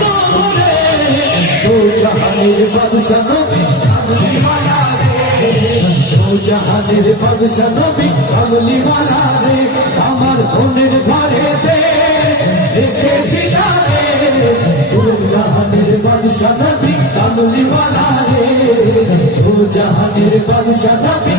নবরে দু জাহানের বাদশা নবী কামলিওয়ালা রে দু জাহানের বাদশা নবী কামলিওয়ালা রে আমার মনের ঘরে দে রেখেছি তারে দু জাহানের বাদশা নবী কামলিওয়ালা রে দু জাহানের বাদশা নবী